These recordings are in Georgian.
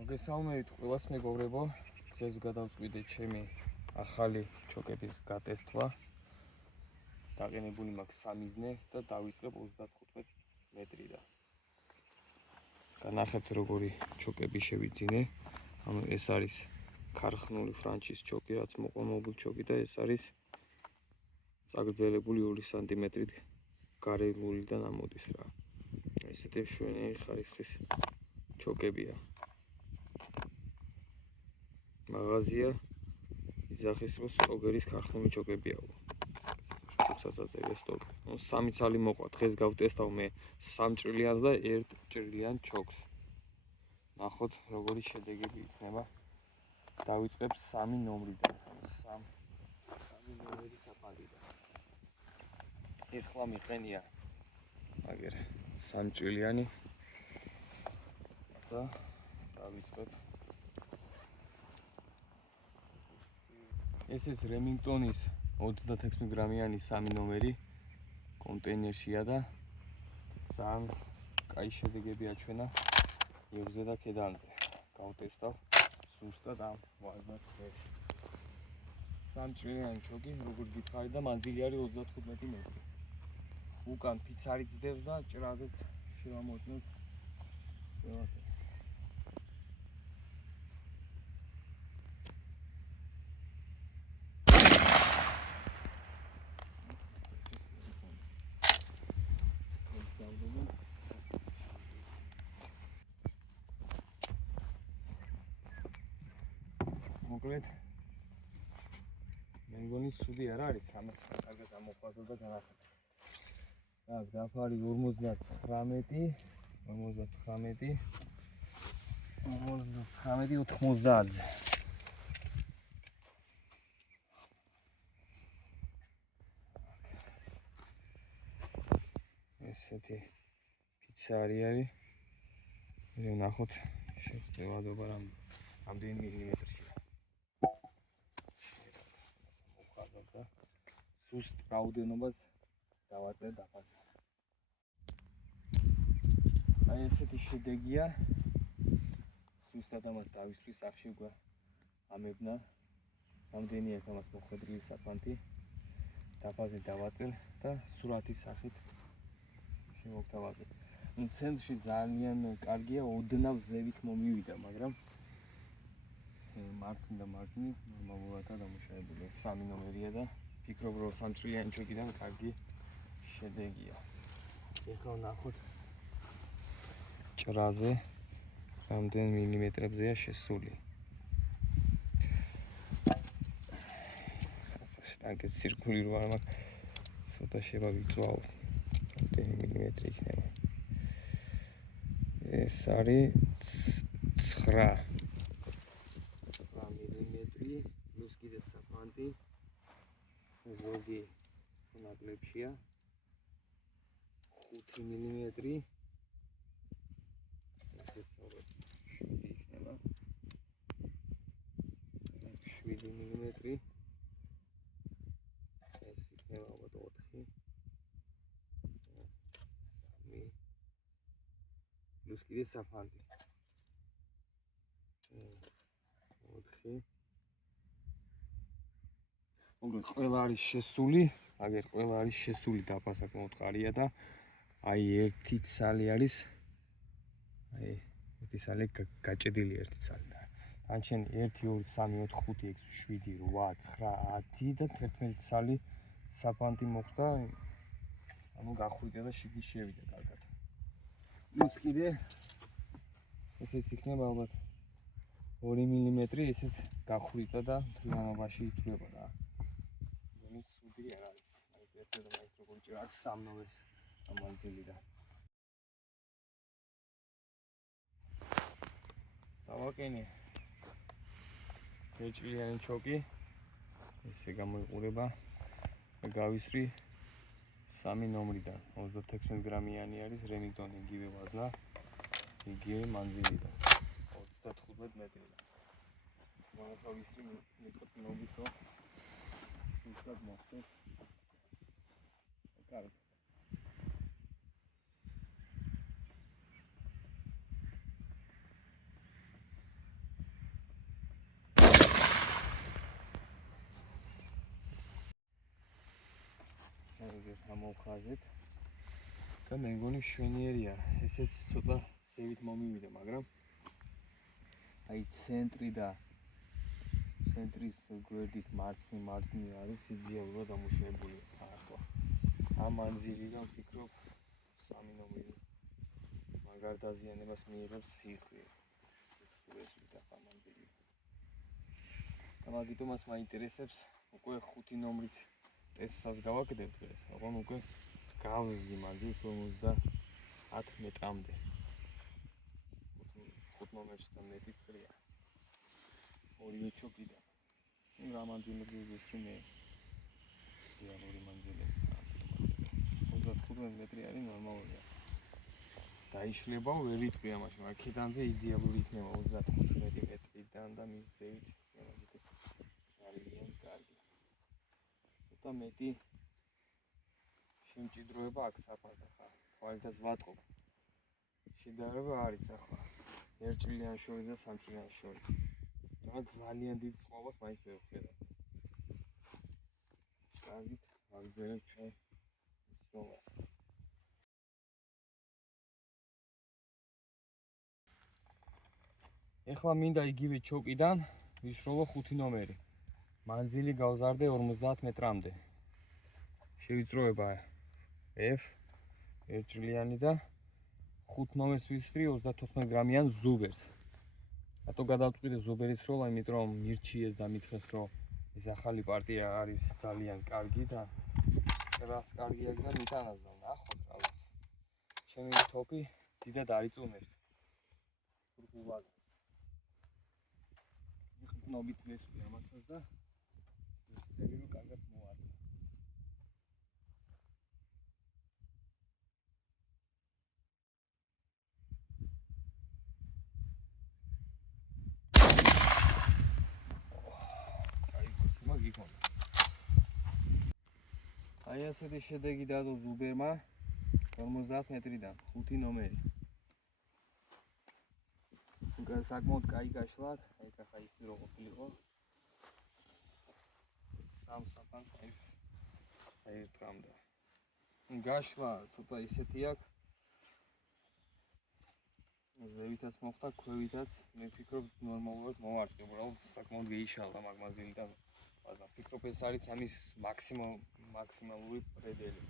მოგესალმებით ყველას მეგობრებო, დღეს გადავწყვიტე ჩემი ახალი ჩოკების გატესტვა. დაგენებული მაქვს 3 მიზნე და დავიწყებ 35 მეტრიდან. განახებთ როგორი ჩოკები შევიძინე. ანუ ეს არის ქარხნული ფრანჩის ჩოკი, რაც მოყოლმობილ ჩოკი და ეს არის წაგრძელებული 2 სანტიმეტრით გარეგულიდან ამოდის რა. ესეთი მშვენიერი ხარისხის ჩოკებია. მაღაზია იძახის რომ სტოგერის ქარხნული ჩოკებია. ნუ 3 ცალი მოყვა. დღეს გავტესტავ მე 3 ჭრილიანს და 1 ჭრილიან ჩოკს. ნახოთ როგორი შედეგები იქნება. დავიწყებ 3 ნომრიდან. 3 ნომერი საფანდიდან. ეხლა მიყენია აგერ 3 ჭრილიანი და დავიწყებ. ესეც რემინგტონის 36 გრამიანი 3 ნომერი კონტეინერშია და ძალიან კაი შედეგები აჩვენა იებზე და კედანზე. გავტესტავ სუსტად ამ ვაზნას ეს. 3 ჭრილიანი ჩოკი, როგორ გითხარი და მანძილი არის 35 მეტრი. უკან ფიცარი ძდევს და ჭრაზეც შევამოწმებ ყველაფერს. მოკლედ მე მგონი ცუდი არ არის, ამას კარგად ამოყვაზო და განახატე. так, დაფარი 99-90-ზე. ესეთი ფიცარი არის. მე ვნახოთ შეღწევადობა რამდენი მილიმეტრია. და სუსტ რაოდენობას დავაწერე დაფაზე. აი ესეთი შედეგია. სუსტად ამას დავისვრი სახში უკვე ამებნა. რამდენი აქვს ამას მოხვედრილი საფანტი. დაფაზე დავაწერ და სურათის სახით შევაგთავაზებ. ნუ ცენტრში ძალიან კარგია, ოდნავ ზევით მომივიდა, მაგრამ მარცხნიდან მარჯვნივ ნორმალურადაა დამუშავებული. 3 ნომერია და ფიქრობ რომ 3 ჭრილიანი ჩოკიდან კარგი შედეგია. ეხლა ვნახოთ ჭრაზე რამდენი მილიმეტრებზეა შესული. შტანგეთ ცირკული რო არ მაქვს, ცოტა შევავიწვაო. რამდენი მილიმეტრი იქნება. ეს არის 9 plus კიდე საფანტი ზოგი ნაკლებშია 5 მილიმეტრი. ესეც 7 იქნება. 7 მილიმეტრი. ეს იქნება ალბათ 4. 3 plus კიდე საფანტი 4. მოგეთ ყველა არის შესული, აგერ ყველა არის შესული დაფასაკმოდ ყარია და აი ერთი ცალი არის. აი ერთი ცალი გაჭედილი ერთი ცალი. ანჩენ 1 2 3 4 5 6 7 8 9 10 და 11 ცალი საფანტი მოხდა. ანუ გახვიდა და შიგნით შევიდა კარგად. plus კიდე ესეც იქნება ალბათ 2 მილიმეტრი, ესეც გახვიდა და მთლიანობაში ითვლება რა. სუდი არ არის. აი ესეც და მაინც როგორ ჭრავს 3 ნომერს ამანძილიდან. დავაკენე ეჭრილიანი ჩოკი. ესე გამოიყურება. გავისვრი 3 ნომრიდან. 36 გრამიანი არის რემინგტონი იგივე ვაზნა, იგივე მანძილიდან. 35 მეტრიდან. გავისვრი მეთქოთ ნომრით რომ სუსტად მოხდეს. კარგი. აგერ ამოვხაზეთ. და მე მგონი შვენიერია. ესეც ცოტა ზევით მომივიდა, მაგრამ აი ცენტრის გვერდით მარცხნივ არის იდეალურად დამუშავებული ახლა. ამ მანძილიდან ვფიქრობ 3 ნომერი მაგარ დაზიანებას მიიღებს ხიხვი. ეს ვიდახა მანძილი. და მაგიტომაც მაინტერესებს უკვე 5 ნომრით ტესტსაც გავაკეთებ დღეს. ოღონ უკვე გავზრდი მანძილს 50 მეტრამდე. 5 ნომერში და მეტი წრია. ორივე ჩოკიდან. რა მანძილები ვიცი მე. იდეალური მანძილები 35 მეტრი არის ნორმალურია. დაიშლება ვერ იტყვია მაშინ, მაგრამ ქედანზე იდეალური იქნება 35 მეტრიდან და მის ზევით ძალიან კარგი. ცოტა მეტი შემჭიდროება აქვს საფარზე ხა. თვალითაც ვატყობ. შედარება არის ახლა. ერთჭრილიან შორის და სამჭრილიან შორის. მაგრამ ძალიან დიდ წყობას მაინც ვერ ვხედავ. კარგით, ვაგრძელებ ჩვენ სროლას. ეხლა მინდა იგივე ჩოკიდან ვისროლო 5 ნომერი. მანძილი გავზარდე 50 მეტრამდე. შევიწროება F ერთჭრილიანი და 5 ნომერს ვისვრი 34 გრამიან ზუბერს. რატო გადავწყვიტე ზუბერის სროლა, იმიტომ რომ მირჩიეს და მითხრეს რომ ეს ახალი პარტია არის ძალიან კარგი და რაც კარგი აქვს და მიტანაზდა. ნახოთ რა ვიცი. ჩემი თოპი დიდად არიწუნებს. ფურფულადებს. ნობით ვესვი ამასაც და ვისწრები რომ კარგად მოარტყა. აი ასეთი შედეგი დადო ზუბერმა 50 მეტრიდან 5 ნომერი. საკმაოდ კაი გაშლა, აი ხა ისი რო ყოფილიყო. სამ საფანს აი ერთხამდა. გაშლა ცოტა ისეთი აქვს. ზევითაც მოხდა, ქვევითაც მე ვფიქრობ ნორმალურად მოვარტყე, უბრალოდ საკმაოდ გეიშალა მაგ მანძილიდან. მაგრამ ვფიქრობ ეს არის ამის მაქსიმალური პრედელი.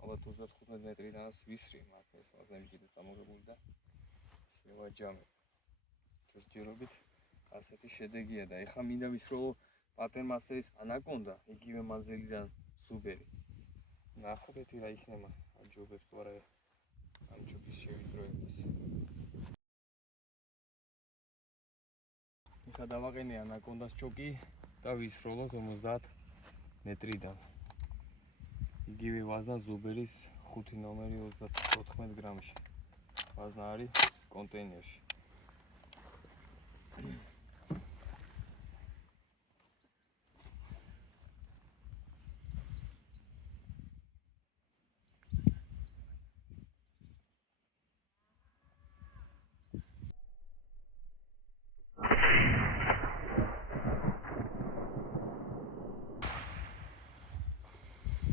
ალბათ 35 მეტრიდანაც ვისრი, მაგრამ ეს ვაზნები კიდე წამოგებული და შევაჯამებ. ჯერჯერობით ასეთი შედეგია და ეხლა მინდა ვისროლო პატერმასტერის ანაკონდა, იგივე მანძილიდან ზუბერი. ნახოთ ეთი რა იქნება, აჯობებს თუ არა ამ ჩოკის შევიწროებას. ეხლა დავაყენე ანაკონდას ჩოკი და ვისროლო 50 მეტრიდან. იგივე ვაზნა ზუბერის 5 ნომერი 34 გრამში. ვაზნა არის კონტეინერში.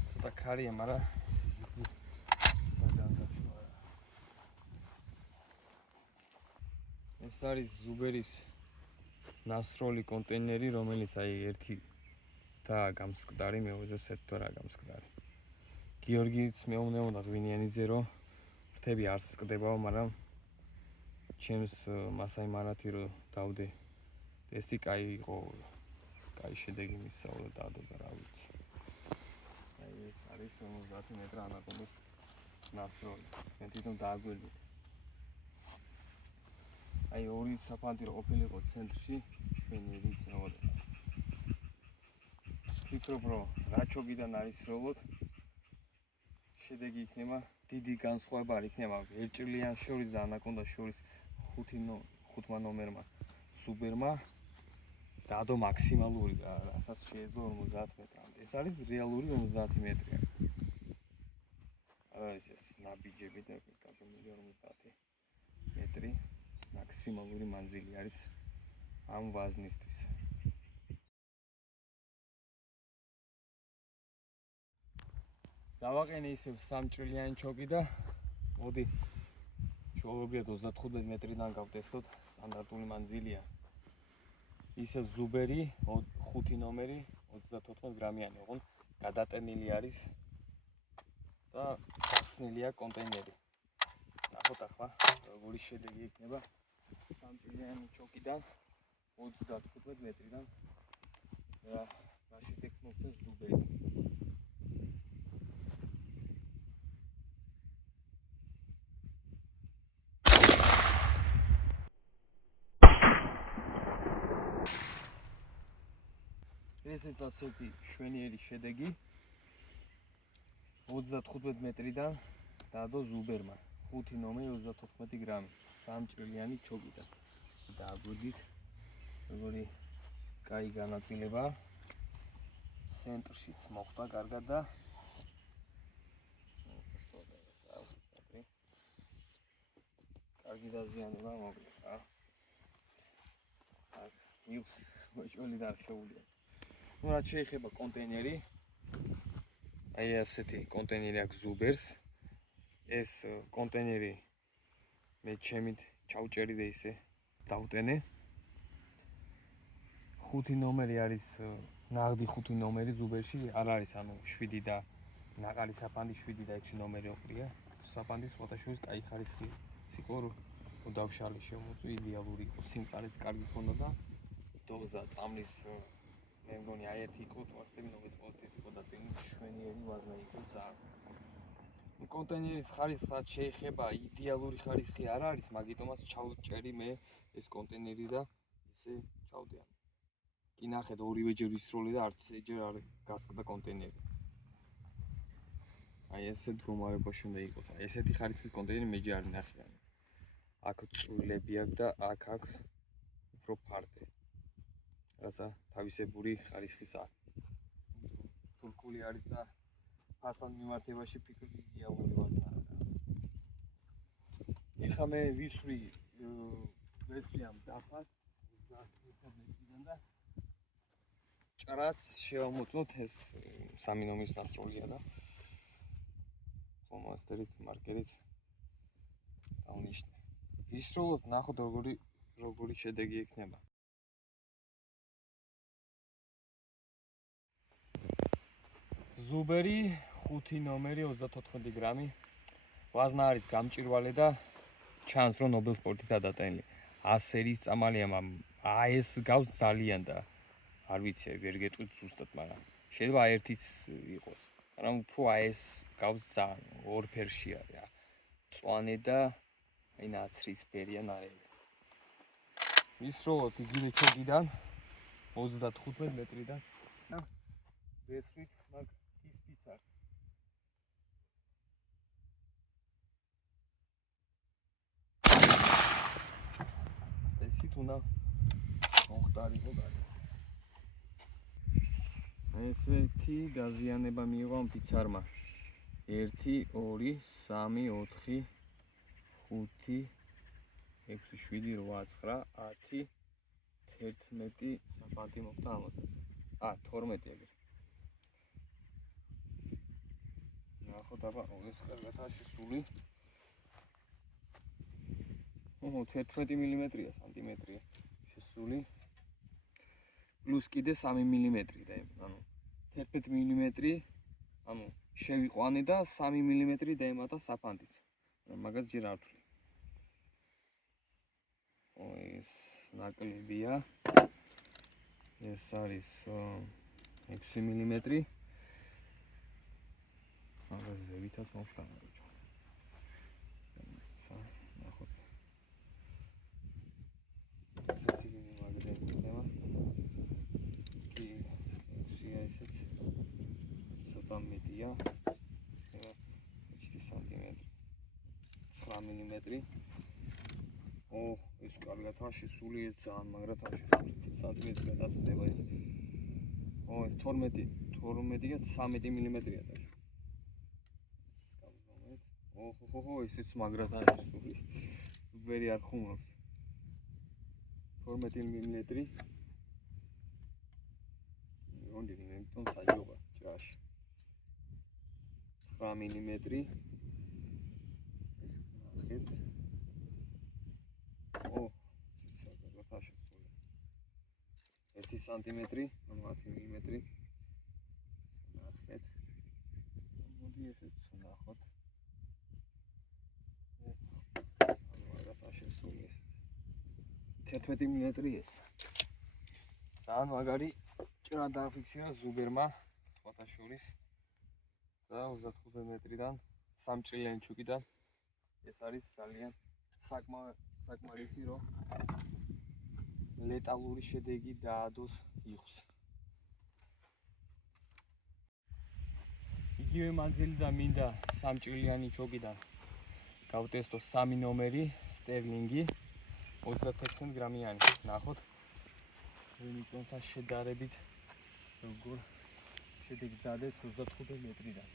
ცოტა ქარია, მაგრამ ეს არის ზუბერის ნასროლი კონტეინერი, რომელიც აი ერთი და გამსკდარი, მეოთხე სეტო რა გამსკდარი. გიორგიც მეუბნებოდა ღვინიანიძე, რომ ფრთები არ სკდებაო, მაგრამ ჩემს მასაი მარათი რომ დავდე. ტესტი კაი იყო, კაი შედეგი მისცაო და დადო და რა ვიცი. აი ეს არის 50 მეტრ ანაკონდის ნასროლი. მე თვითონ დააგვირდით. აი ორი საფანტი რო ყოფილიყო ცენტრში, შვენიერი იქნებოდა. ვფიქრობ რომ რა ჩოგიდან არის სროლოთ, შედეგი იქნება დიდი განსხვავება არ იქნება ერთჭრილიან შორის და ანაკონდას შორის 5 ნომერმა ზუბერმა დადო მაქსიმალური რასაც შეეძლო 50 მეტრამდე. ეს არის რეალური 50 მეტრია. არის ეს ნაბიჯები და კაცობრიობა 50 მეტრი მაქსიმალური მანძილი არის ამ ვაზნისთვის. დავაყენე ისევ 3 ჭრილიანი ჩოკი და მოდი შუალობიად 35 მეტრიდან გავტესტოთ, სტანდარტული მანძილია. ისევ ზუბერი 5 ნომერი 34 გრამიანი, ოღონდ გადატენილი არის და გახსნილია კონტეინერი. ნახოთ ახლა როგორი შედეგი იქნება 3 ჭრილიანი ჩოკიდან 35 მეტრიდან და რა შედეგს მოგცემს ზუბერი. ესეც ასეთი შვენიერი შედეგი 35 მეტრიდან დადო ზუბერმა 5 ნომერი 34 გრამი 3 ჭრილიანი ჩოკიდან. დაგვიდით როგორი კაი განაწილება ცენტრშიც მოხდა კარგად და კარგი დაზიანება მოგვიდა. აქ მივს მოჭველი დარჩეულია. Ну, რაც შეეხება კონტეინერი, აი ასეთი კონტეინერი აქვს ზუბერს. ეს კონტეინერი მე ჩემით ჩავჭერი და ისე დავტენე. 5 ნომერი არის ნაღდი 5 ნომერი ზუბერში, არ არის ანუ 7 და ნაყარი საფანდი 7 და 6 ნომერი ოყრია. საფანდის ფოტოშუის კაი ხარისხი სიყორ დავშალი შემოწვი, იდეალური იყო, სიმყარეც კარგი ქონდა და დოზა წამლის მე მგონი აი ერთი იყო 8 ნომრის პოლიტიკა იყო და შვენიერი ვაზნა იყო ძალიან. კონტეინერის ხარისხი რაც შეეხება იდეალური ხარისხი არ არის, მაგიტომაც ჩავჭერი მე ეს კონტეინერი და ისე ჩავდე. კი ნახეთ ორივეჯერ ვისროლე და არც ეჯერ არ გასკდა კონტეინერი. აი ესე მდგომარეობაში უნდა იყოს. აი ესეთი ხარისხის კონტეინერი მეჯერ არ ნახე. აქ წვრილები აქვს და აქ აქვს უფრო ფარდე. რაცა თავისებური ხარისხისა. თურქული არის და ფასთან მიმართებაში ფიქრობ იდეალური ვაზნაა. ეხლა მე ვისვრი ვესვიამ დაფას 35 მეტრიდან და ჭრაც შევამოწმოთ ეს 3 ნომრის ნასროლია და ფლომასტერით მარკერით დავნიშნე. ვისროლოთ, ნახოთ როგორი შედეგი ექნება. ზუბერი 5 ნომერი 34 გრამი. ვაზნა არის გამჭირვალე და ჩანს რომ ნობელ სპორტით ადატენილი. 100 სერიის წამალია, აი ეს გავს ძალიან და არ ვიცი, ვერ გეტყვით ზუსტად, მაგრამ შეიძლება ერთიც იყოს. მაგრამ უფრო აი ეს გავს ძალიან ორ ფერში არის. მწვანე და აი ნაცრისფერია ნარევი. ვისროლოთ იგივე ჩოგიდან 35 მეტრიდან და ვესვით მაგ ის პიცარ. ესით უნდა მოხდარიყო კარგი. ესეთი დაზიანება მიიღო ამ პიცარმა. 1 2 3 4 5 6 7 8 9 10 11 საფანტი მოხდა ამასაც. 12 ეგრე. ნახოთ აბა ეს კარგადაა შესული. 11 მმ-ია, სანტიმეტრია შესული. პლუს კიდე 3 მმ და ანუ 11 მმ ანუ შევიყვანე და 3 მმ დაემატა საფანტიც. მაგას ჯერ არ ვთვლი. ეს ნაკლებია. ეს არის 6 მმ. მაგას ზევითაც მოხდა. ნახოთ. სიცილინი მაგდენი ხდება. კი, ესეც ცოტა მეტია. 6 სანტიმეტრი. 9 მმ. ეს კარგადაა შესული, ძალიან მაგრად არის შესული. 10 სანტიმეტრი გადაცდება ეს. ეს 12 და 13 მმ-ია და. ესეც მაგრად არის შესული. ზუბერი არ ხუმრობს. 12 მმ. მონდი მე თვითონ საჯობა ჭრაში. 9 მმ. ეს ნახეთ. ცოტა შესული. 1 სანტიმეტრი, 10 მმ. ნახეთ. მოდი ესეც ვნახოთ. რაღაცა შესული ეს. 11 მმ ეს. ძალიან მაგარი ჭრა დააფიქსირა ზუბერმა სხვათა შორის და 25 მეტრიდან სამჭრილიანი ჩუკიდან ეს არის ძალიან საკმარისი რომ ლეტალური შედეგი დაადოს იხს. იგივე მანძილიდან მინდა სამჭრილიანი ჩუკიდან გავტესტო 3 ნომერი სტერლინგი 36 გრამიანი. ნახოთ რენიტონთან შედარებით როგორ შედეგი დადეთ 25 მეტრიდან.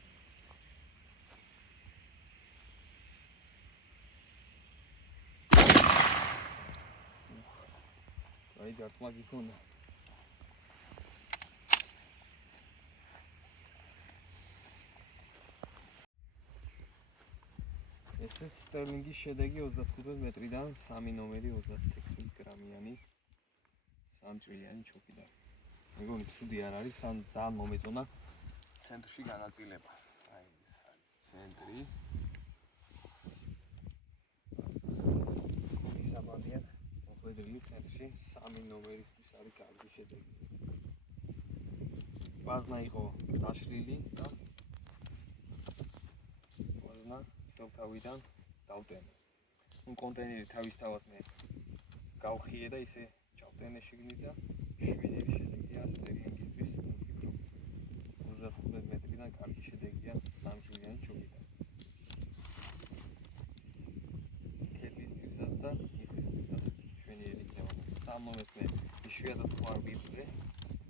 აი გართმა გიქონდა. ესეც სტერლინგის შედეგი 25 მეტრიდან 3 ნომერი 36 გრამიანი სამჭრილიანი ჩუკიდან. მეგონი ცუდი არ არის, თან ძალიან მომეწონა ცენტრში განაწილება. აი ეს არის ცენტრი. ისაბადიან მოხვედრილი ცენტრში 3 ნომერისთვის არის კარგი შედეგი. ვაზნა იყო დაშლილი და ვაზნა თავიდან დავტენე. კონტეინერი თავისთავად მე გავხიე და ისე ჩავტენე შიგნით და შვიდერი შედეგია სტერლინგისთვის ვფიქრობ. 25 მეტრიდან კარგი შედეგია სამჭრილიანი ჩუკიდან. კედლისთვისაც და იხისთვისაც შვენიერი იქნება. 3 ნომერს მე იშვიათად ხარ ვიბზე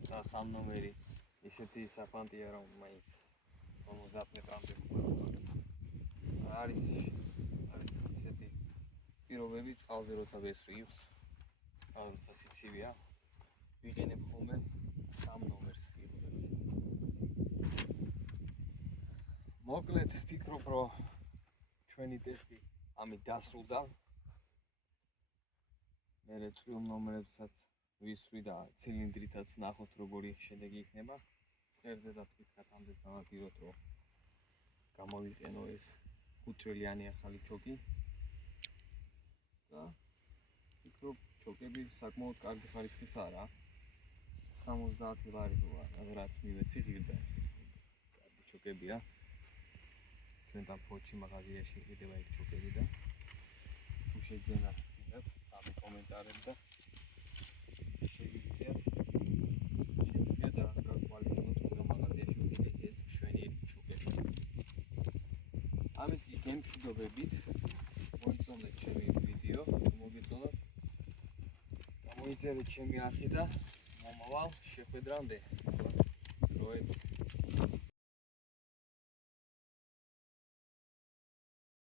და 3 ნომერი ისეთი საფანტია რომ მაინც 50 მეტრამდე ხარ. არის ისეთი პირობები წყალზე როცა ვესვი იხს. როცა სიცივეა ვიყენებ ხოლმე 3 ნომერს იხზეც. მოკლედ ვფიქრობ რომ ჩვენი ტესტი ამით დასრულდა. მე წვრილ ნომერებსაც ვისვრი და ცილინდრითაც ვნახოთ როგორი შედეგი იქნება. წერზე და თქვის კატამდე სამაგიეროთ რომ გამოვიყენო ეს 5 ჭრილიანი ახალი ჩოკი. და ვფიქრობ ჩოკები საკმაოდ კარგი ხარისხის არა. 70 ლარი რაც მივეცი ღირდა. კარგი ჩოკებია. ჩვენთან ფოჩი მაღაზიაში იყიდება იქ ჩოკები და თუ შეგძენათ გინდათ ამ კომენტარები და შეგიძლიათ და გაგვალიძოთ რომ მაღაზიაში ვიყიდეთ ეს მშვენიერი ჩოკები. ამით გემშვიდობებით მოიწონეთ ჩემი ვიდეო, მოგეწონათ. მოიწერეთ ჩემი არხი და მომავალ შეხვედრამდე. დროებით.